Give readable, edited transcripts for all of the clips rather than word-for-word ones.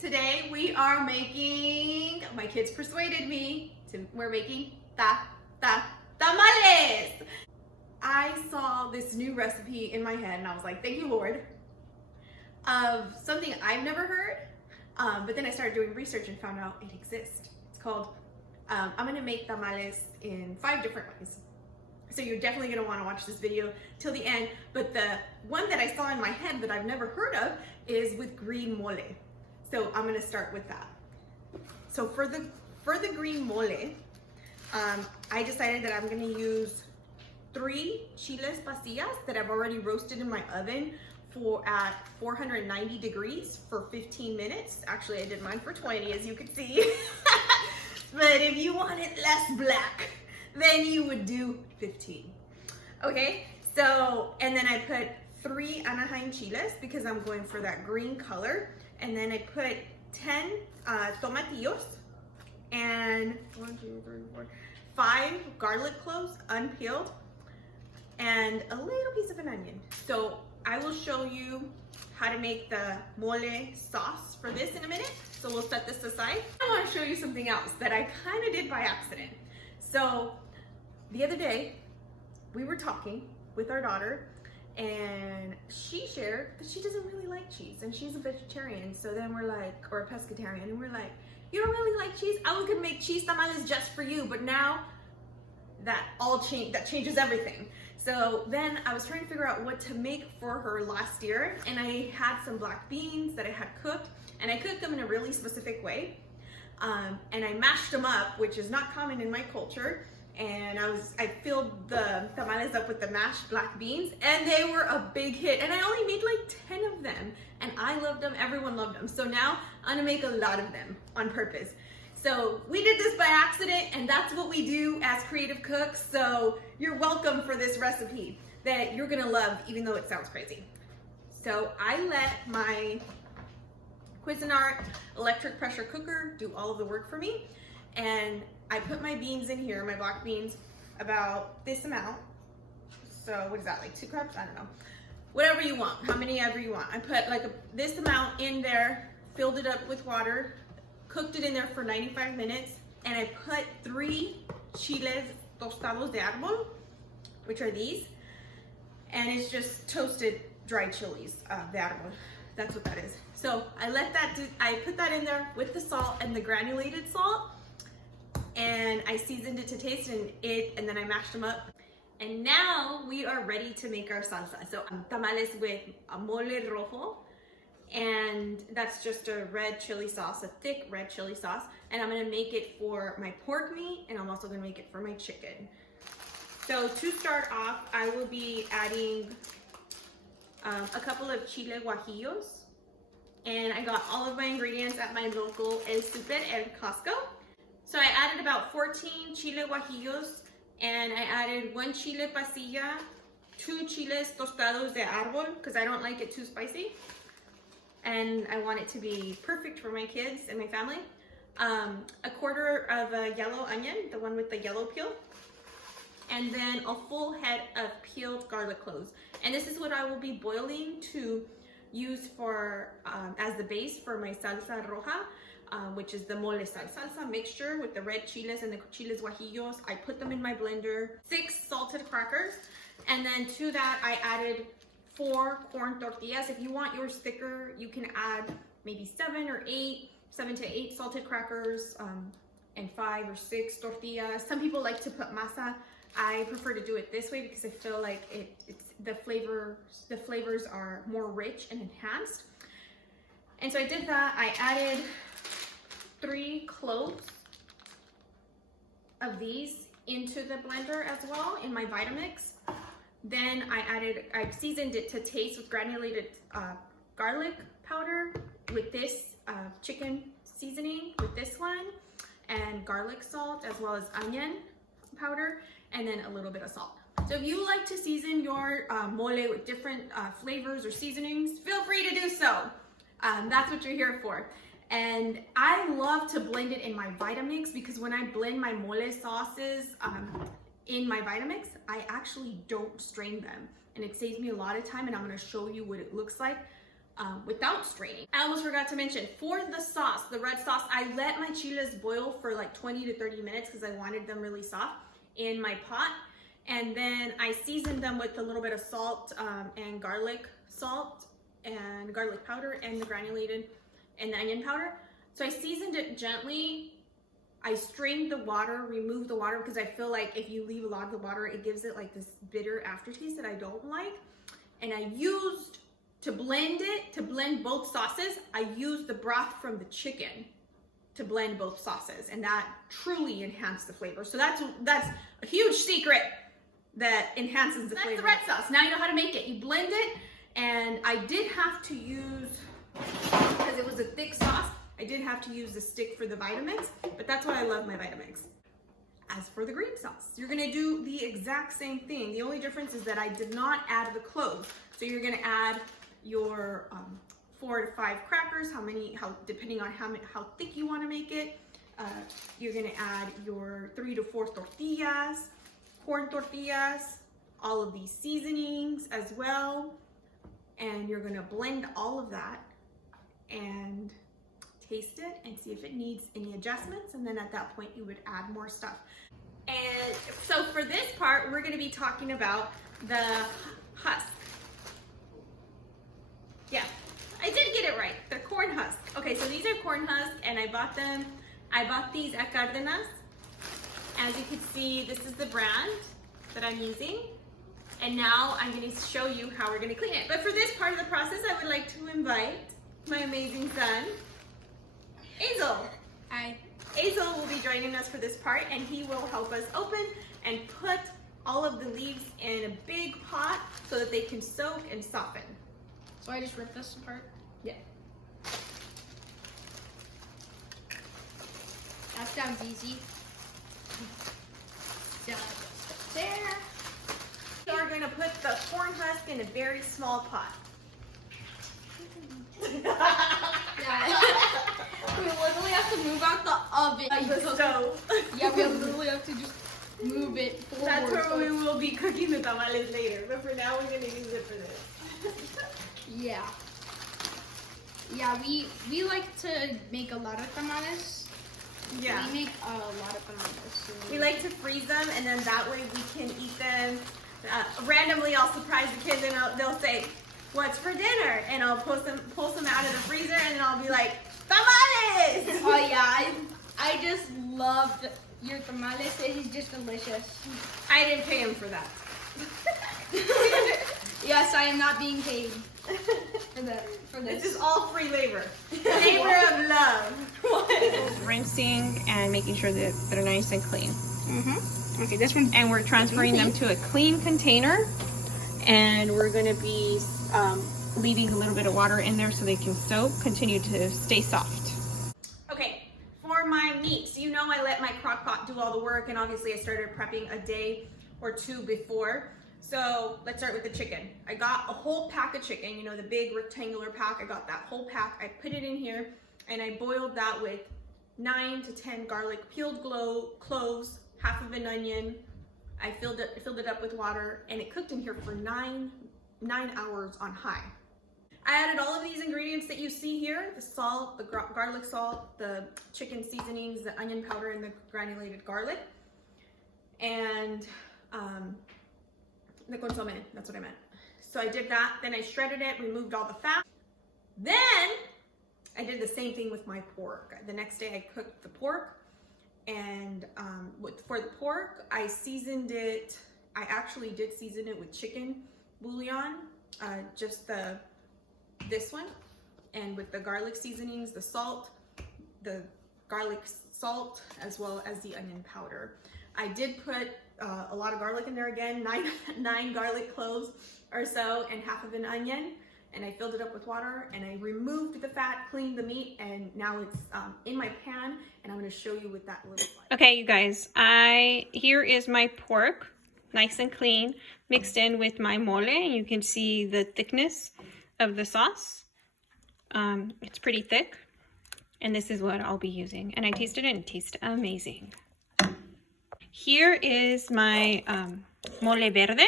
Today we are making, my kids persuaded me to, we're making tamales. I saw this new recipe in my head and I was like, thank you, Lord, of something I've never heard. But then I started doing research and found out it exists. It's called, I'm gonna make tamales in 5 different ways. So you're definitely gonna wanna watch this video till the end. But the one that I saw in my head that I've never heard of is with green mole. So I'm gonna start with that. So for the green mole, I decided that I'm gonna use 3 chiles pasillas that I've already roasted in my oven at 490 degrees for 15 minutes. Actually, I did mine for 20, as you can see. But if you want it less black, then you would do 15. Okay, so, and then I put 3 Anaheim chiles because I'm going for that green color. And then I put 10 tomatillos and 5 garlic cloves unpeeled and a little piece of an onion. So I will show you how to make the mole sauce for this in a minute. So we'll set this aside. I want to show you something else that I kind of did by accident. So the other day we were talking with our daughter and she shared that she doesn't really like cheese and she's a vegetarian. So then we're like, or a pescatarian, and we're like, you don't really like cheese? I was gonna make cheese tamales just for you, but now that changes everything. So then I was trying to figure out what to make for her last year, and I had some black beans that I had cooked, and I cooked them in a really specific way. And I mashed them up, which is not common in my culture. And I filled the tamales up with the mashed black beans, and they were a big hit. And I only made like 10 of them, and I loved them, everyone loved them. So now I'm gonna make a lot of them on purpose. So we did this by accident, and that's what we do as creative cooks. So you're welcome for this recipe that you're gonna love, even though it sounds crazy. So I let my Cuisinart electric pressure cooker do all of the work for me. And I put my beans in here, my black beans, about this amount. So what is that, like 2 cups? I don't know. Whatever you want, how many ever you want. I put like this amount in there, filled it up with water, cooked it in there for 95 minutes, and I put 3 chiles tostados de árbol, which are these, and it's just toasted dried chilies de árbol. That's what that is. So I put that in there with the salt and the granulated salt, and I seasoned it to taste, and then I mashed them up. And now we are ready to make our salsa. So tamales with a mole rojo, and that's just a red chili sauce, a thick red chili sauce. And I'm gonna make it for my pork meat, and I'm also gonna make it for my chicken. So to start off, I will be adding a couple of chile guajillos. And I got all of my ingredients at my local El Super El Costco. So I added about 14 chile guajillos, and I added 1 chile pasilla, 2 chiles tostados de árbol, because I don't like it too spicy. And I want it to be perfect for my kids and my family. A quarter of a yellow onion, the one with the yellow peel. And then a full head of peeled garlic cloves. And this is what I will be boiling to use for as the base for my salsa roja, which is the mole salsa mixture with the red chiles and the chiles guajillos. I put them in my blender. 6 salted crackers, and then to that I added 4 corn tortillas. If you want yours thicker, you can add maybe 7 to 8 salted crackers, and 5 or 6 tortillas. Some people like to put masa. I prefer to do it this way because I feel like the flavors are more rich and enhanced. And so I did that. I added 3 cloves of these into the blender as well in my Vitamix. Then I seasoned it to taste with granulated garlic powder with this chicken seasoning with this one, and garlic salt as well as onion powder, and then a little bit of salt. So if you like to season your mole with different flavors or seasonings, feel free to do so. That's what you're here for. And I love to blend it in my Vitamix, because when I blend my mole sauces in my Vitamix, I actually don't strain them, and it saves me a lot of time, and I'm gonna show you what it looks like without straining. I almost forgot to mention, for the sauce, the red sauce, I let my chiles boil for like 20 to 30 minutes because I wanted them really soft in my pot. And then I seasoned them with a little bit of salt and garlic salt and garlic powder and the granulated and the onion powder. So I seasoned it gently. I strained the water, removed the water, because I feel like if you leave a lot of the water, it gives it like this bitter aftertaste that I don't like. And I used, to blend both sauces, I used the broth from the chicken to blend both sauces, and that truly enhanced the flavor. So that's a huge secret that enhances the flavor. That's the red sauce. Now you know how to make it. You blend it, and I did have to use, because it was a thick sauce, I did have to use the stick for the Vitamix, but that's why I love my Vitamix. As for the green sauce, you're gonna do the exact same thing. The only difference is that I did not add the cloves. So you're gonna add your 4 to 5 crackers, depending on how thick you wanna make it. You're gonna add your 3 to 4 tortillas, corn tortillas, all of these seasonings as well. And you're gonna blend all of that and taste it and see if it needs any adjustments, and then at that point you would add more stuff. And so for this part, we're going to be talking about the husk. Yeah, I did get it right. They're corn husk. Okay, so these are corn husk, and I bought these at Cardenas. As you can see, this is the brand that I'm using. And now I'm going to show you how we're going to clean it. But for this part of the process, I would like to invite my amazing son, Azel. Hi. Azel will be joining us for this part, and he will help us open and put all of the leaves in a big pot so that they can soak and soften. So I just rip this apart? Yeah. That sounds easy. Yeah. There. We are going to put the corn husk in a very small pot. We literally have to move out the oven. The stove. Yeah, we literally have to just move it forward. That's where we will be cooking the tamales later, but for now we're going to use it for this. Yeah. Yeah, we like to make a lot of tamales. Yeah. We make a lot of tamales. So we like to freeze them, and then that way we can eat them. Randomly, I'll surprise the kids, and they'll say, "What's for dinner?" And I'll pull some out of the freezer, and then I'll be like, "Tamales!" Oh yeah, I just loved your tamales. It is just delicious. I didn't pay him for that. Yes, I am not being paid for this. This is all free labor. Labor of love. Rinsing and making sure that they're nice and clean. Okay, this one. And we're transferring them to a clean container. And we're going to be leaving a little bit of water in there so they can soak, continue to stay soft. Okay, for my meats, you know I let my crock pot do all the work, and obviously I started prepping a day or two before. So let's start with the chicken. I got a whole pack of chicken, you know, the big rectangular pack. I got that whole pack. I put it in here, and I boiled that with 9 to 10 garlic, peeled cloves, half of an onion. I filled it up with water, and it cooked in here for nine hours on high. I added all of these ingredients that you see here: the salt, the garlic salt, the chicken seasonings, the onion powder, and the granulated garlic, and the consomme. That's what I meant. So I did that. Then I shredded it, removed all the fat. Then I did the same thing with my pork. The next day I cooked the pork. And for the pork, I seasoned it. I actually did season it with chicken bouillon, just this one, and with the garlic seasonings, the salt, the garlic salt, as well as the onion powder. I did put a lot of garlic in there again, nine garlic cloves or so, and half of an onion. And I filled it up with water, and I removed the fat, cleaned the meat, and now it's in my pan, and I'm going to show you what that looks like. Okay, you guys, here is my pork, nice and clean, mixed in with my mole. You can see the thickness of the sauce. It's pretty thick, and this is what I'll be using. And I tasted it, and it tastes amazing. Here is my mole verde.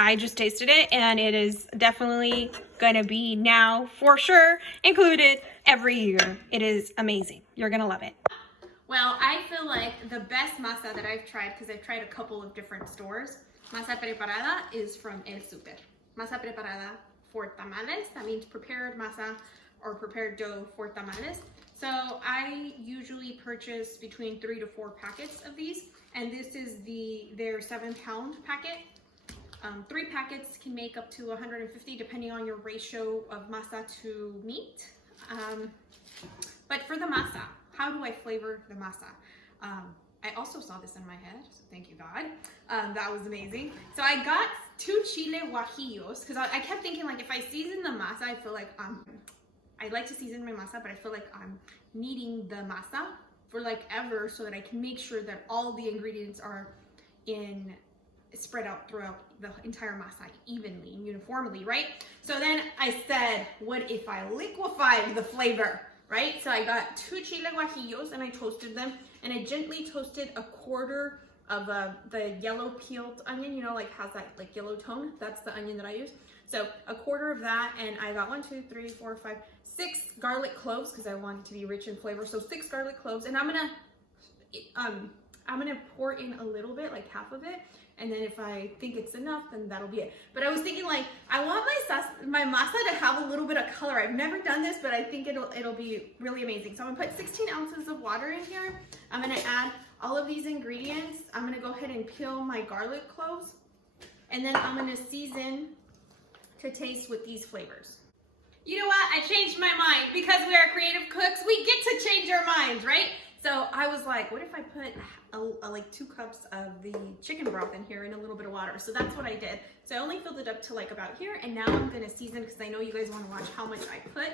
I just tasted it and it is definitely gonna be now for sure included every year. It is amazing. You're gonna love it. Well, I feel like the best masa that I've tried, because I've tried a couple of different stores, masa preparada is from El Super. Masa preparada for tamales, that means prepared masa or prepared dough for tamales. So I usually purchase between 3 to 4 packets of these, and this is their 7-pound packet. 3 packets can make up to 150 depending on your ratio of masa to meat. But for the masa, how do I flavor the masa? I also saw this in my head, so thank you God. That was amazing. So I got 2 chile guajillos, because I kept thinking, like, if I season the masa, I feel like I like to season my masa, but I feel like I'm kneading the masa for like ever, so that I can make sure that all the ingredients are spread out throughout the entire masa evenly and uniformly, right? So then I said, what if I liquefied the flavor, right? So I got 2 chile guajillos and I toasted them, and I gently toasted a quarter of the yellow peeled onion, you know, like has that like yellow tone. That's the onion that I use. So a quarter of that, and I got 1, 2, 3, 4, 5, 6 garlic cloves, because I want it to be rich in flavor. So 6 garlic cloves, and I'm gonna pour in a little bit, like half of it, and then if I think it's enough, then that'll be it. But I was thinking, like, I want my masa to have a little bit of color. I've never done this, but I think it'll be really amazing. So I'm gonna put 16 ounces of water in here. I'm gonna add all of these ingredients. I'm gonna go ahead and peel my garlic cloves, and then I'm gonna season to taste with these flavors. You know what? I changed my mind. Because we are creative cooks, we get to change our minds, right? So I was like, what if I put like 2 cups of the chicken broth in here and a little bit of water? So that's what I did. So I only filled it up to like about here, and now I'm gonna season, because I know you guys want to watch how much I put.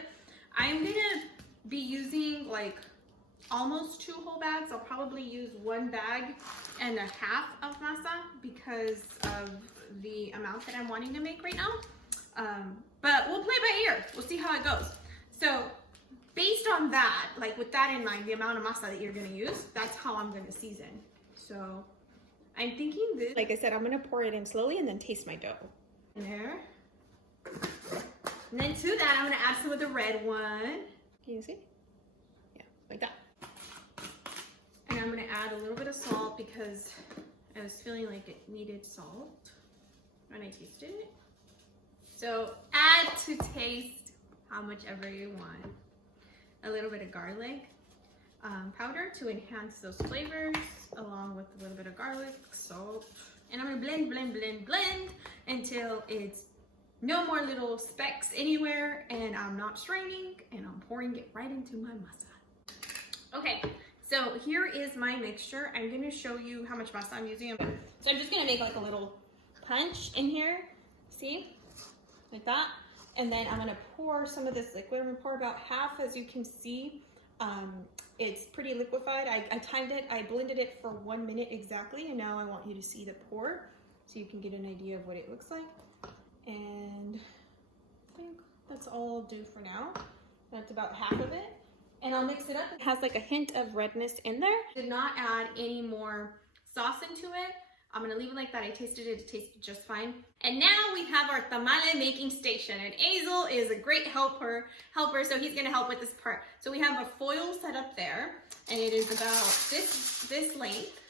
I'm gonna be using like almost 2 whole bags. I'll probably use 1 bag and a half of masa because of the amount that I'm wanting to make right now. But we'll play by ear. We'll see how it goes. So based on that, like with that in mind, the amount of masa that you're gonna use, that's how I'm gonna season. So I'm thinking this, like I said, I'm gonna pour it in slowly and then taste my dough. In there. And then to that, I'm gonna add some of the red one. Can you see? Yeah, like that. And I'm gonna add a little bit of salt because I was feeling like it needed salt when I tasted it. So add to taste how much ever you want. A little bit of garlic powder to enhance those flavors, along with a little bit of garlic, salt. And I'm gonna blend, blend, blend, blend until it's no more little specks anywhere, and I'm not straining, and I'm pouring it right into my masa. Okay, so here is my mixture. I'm gonna show you how much masa I'm using. So I'm just gonna make like a little punch in here, see? Like that. And then I'm gonna pour some of this liquid. I'm gonna pour about half, as you can see. It's pretty liquefied. I timed it, I blended it for 1 minute exactly, and now I want you to see the pour so you can get an idea of what it looks like. And I think that's all I'll do for now. That's about half of it. And I'll mix it up. It has like a hint of redness in there. Did not add any more sauce into it. I'm gonna leave it like that. I tasted it, it tasted just fine. And now we have our tamale making station, and Azel is a great helper, so he's gonna help with this part. So we have a foil set up there, and it is about this length.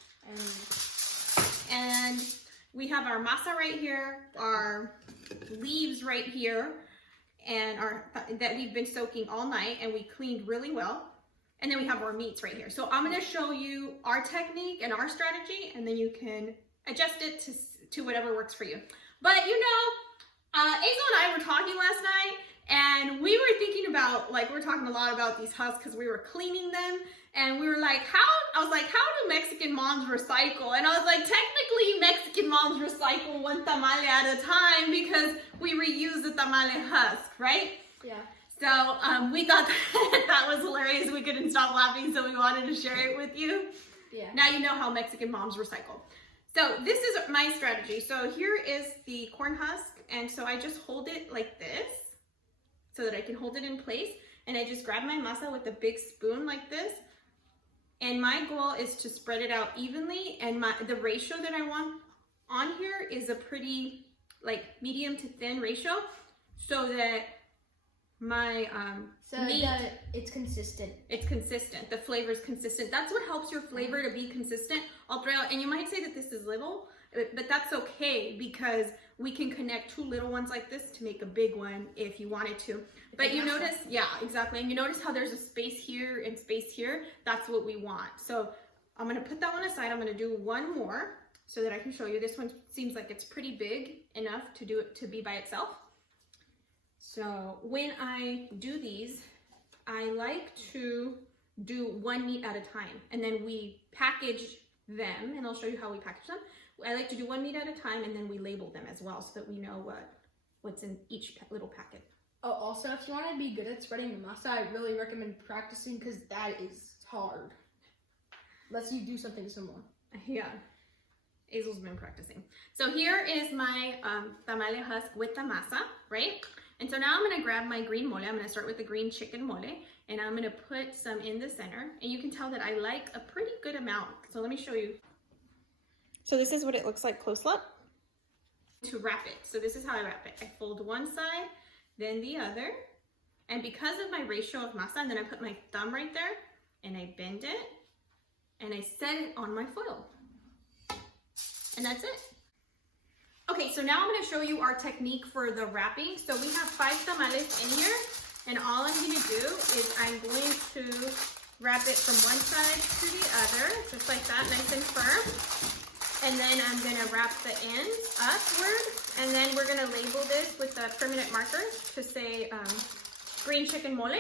And we have our masa right here, our leaves right here, and that we've been soaking all night, and we cleaned really well. And then we have our meats right here. So I'm gonna show you our technique and our strategy, and then you can adjust it to whatever works for you. But you know, Azel and I were talking last night, and we were thinking about, like, we're talking a lot about these husks because we were cleaning them, and we were like, I was like, how do Mexican moms recycle? And I was like, technically Mexican moms recycle 1 tamale at a time because we reuse the tamale husk, right? Yeah. So we thought that was hilarious. We couldn't stop laughing, so we wanted to share it with you. Yeah. Now you know how Mexican moms recycle. So this is my strategy. So here is the corn husk, and so I just hold it like this so that I can hold it in place, and I just grab my masa with a big spoon like this, and my goal is to spread it out evenly, and the ratio that I want on here is a pretty like medium to thin ratio, so that my meat, that it's consistent. It's consistent. The flavor is consistent. That's what helps your flavor to be consistent all throughout. And you might say that this is little, but that's okay, because we can connect 2 little ones like this to make a big one if you wanted to. But you notice, yeah, exactly. And you notice how there's a space here and space here? That's what we want. So I'm gonna put that one aside. I'm gonna do one more so that I can show you. This one seems like it's pretty big enough to be by itself. So when I do these, I like to do one meat at a time, and then we package them, and I'll show you how we package them. I like to do one meat at a time, and then we label them as well so that we know what's in each little packet. Oh, also, if you want to be good at spreading the masa, I really recommend practicing, because that is hard. Unless you do something similar. Yeah, Hazel's been practicing. So here is my tamale husk with the masa, right? And so now I'm gonna grab my green mole. I'm gonna start with the green chicken mole, and I'm gonna put some in the center. And you can tell that I like a pretty good amount. So let me show you. So this is what it looks like close up. To wrap it, so this is how I wrap it. I fold one side, then the other. And because of my ratio of masa, and then I put my thumb right there, and I bend it, and I set it on my foil. And that's it. Okay, so now I'm gonna show you our technique for the wrapping. So we have 5 tamales in here, and all I'm gonna do is I'm going to wrap it from one side to the other, just like that, nice and firm. And then I'm gonna wrap the ends upward, and then we're gonna label this with a permanent marker to say green chicken mole,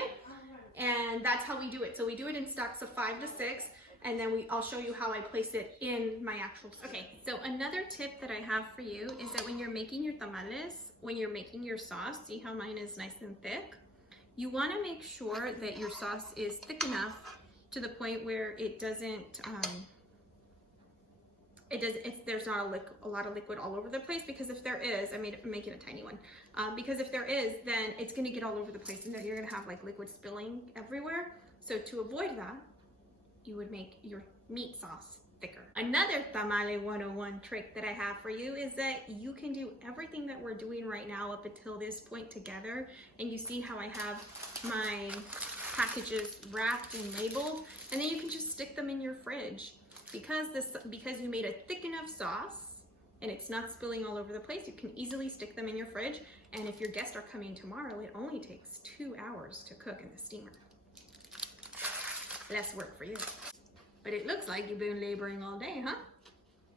and that's how we do it. So we do it in stacks of 5 to 6, and then I'll show you how I place it in my actual. Okay, so another tip that I have for you is that when you're making your tamales, when you're making your sauce, see how mine is nice and thick? You wanna make sure that your sauce is thick enough to the point where it doesn't, there's not a lot of liquid all over the place, because if there is, I'm making a tiny one, because if there is, then it's gonna get all over the place, and then you're gonna have like liquid spilling everywhere. So to avoid that, you would make your meat sauce thicker. Another Tamale 101 trick that I have for you is that you can do everything that we're doing right now up until this point together, and you see how I have my packages wrapped and labeled, and then you can just stick them in your fridge. Because you made a thick enough sauce and it's not spilling all over the place, you can easily stick them in your fridge. And if your guests are coming tomorrow, it only takes 2 hours to cook in the steamer. Less work for you. But it looks like you've been laboring all day, huh?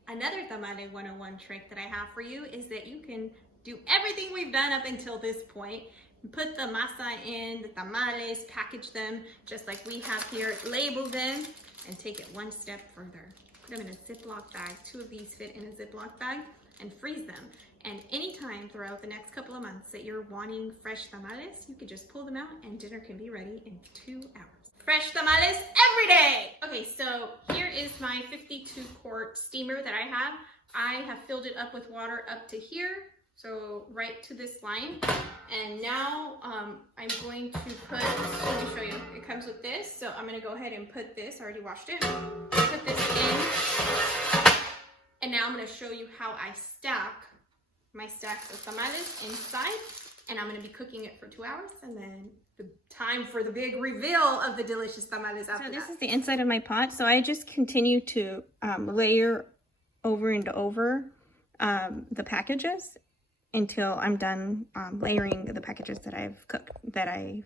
Another Tamale 101 trick that I have for you is that you can do everything we've done up until this point. Put the masa in, the tamales, package them just like we have here, label them, and take it one step further. Put them in a Ziploc bag. 2 of these fit in a Ziploc bag, and freeze them. And anytime throughout the next couple of months that you're wanting fresh tamales, you can just pull them out and dinner can be ready in 2 hours. Fresh tamales every day! Okay, so here is my 52-quart steamer that I have. I have filled it up with water up to here, so right to this line. And now I'm going to put, let me show you, it comes with this. So I'm gonna go ahead and put this, I already washed it, put this in. And now I'm gonna show you how I stack my stacks of tamales inside. And I'm gonna be cooking it for 2 hours, and then the time for the big reveal of the delicious tamales after that. So this is the inside of my pot. So I just continue to layer over and over the packages until I'm done layering the packages that I've cooked, that I